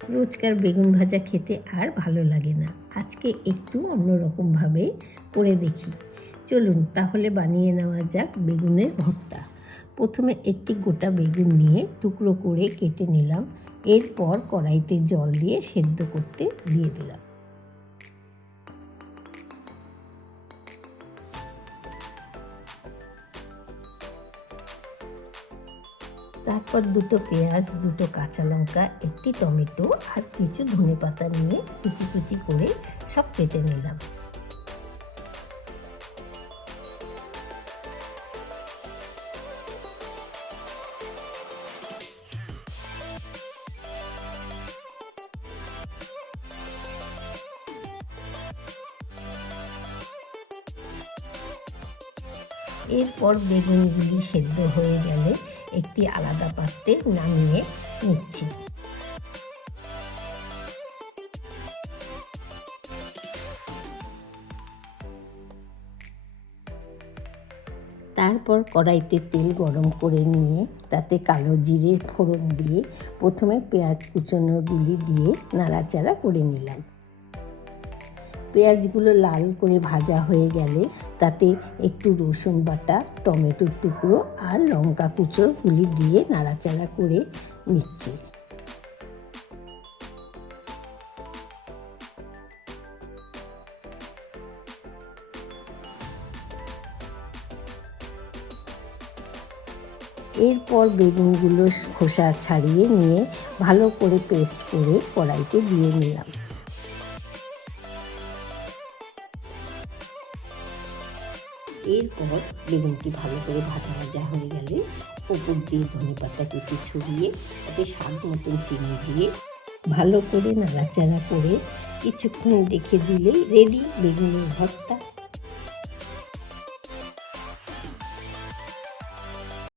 রোজকার বেগুন ভাজা খেতে আর ভালো লাগে না। আজকে একটু অন্যরকমভাবে করে দেখি। চলুন তাহলে বানিয়ে নেওয়া যাক বেগুনের ভর্তা। প্রথমে একটি গোটা বেগুন নিয়ে টুকরো করে কেটে নিলাম। এরপর কড়াইতে জল দিয়ে সেদ্ধ করতে দিয়ে দিলাম। তারপর দুটো পেঁয়াজ, দুটো কাঁচা লঙ্কা, একটি টমেটো আর কিছু ধনেপাতা নিয়ে কুচি কুচি করে সব কেটে নিলাম। এরপর বেগুনগুলি সেদ্ধ হয়ে গেলে একটি আলাদা পাত্রে নামিয়ে নিচ্ছি। তারপর কড়াইতে তেল গরম করে নিয়ে তাতে কালো জিরে ফোড়ন দিয়ে প্রথমে পেঁয়াজ কুচোনোগুলি দিয়ে নাড়াচাড়া করে নিলাম। পেঁয়াজগুলো লাল করে ভাজা হয়ে গেলে তাতে একটু রসুন বাটা, টমেটোর টুকরো আর লঙ্কা কুচোগুলি দিয়ে নাড়াচাড়া করে নিচ্ছি। এরপর বেগুনগুলো খোসা ছাড়িয়ে নিয়ে ভালো করে পেস্ট করে কড়াইতে দিয়ে নিলাম। এরপর বেগুনটি ভালো করে ভাজা হয়ে গেলে উপর দিয়ে ধনেপাতা কুচি ছড়িয়ে তাতে স্বাদ মতন চিনি দিয়ে ভালো করে নাড়াচাড়া করে কিছুক্ষণ রেখে দিলেই রেডি বেগুনের ভর্তা।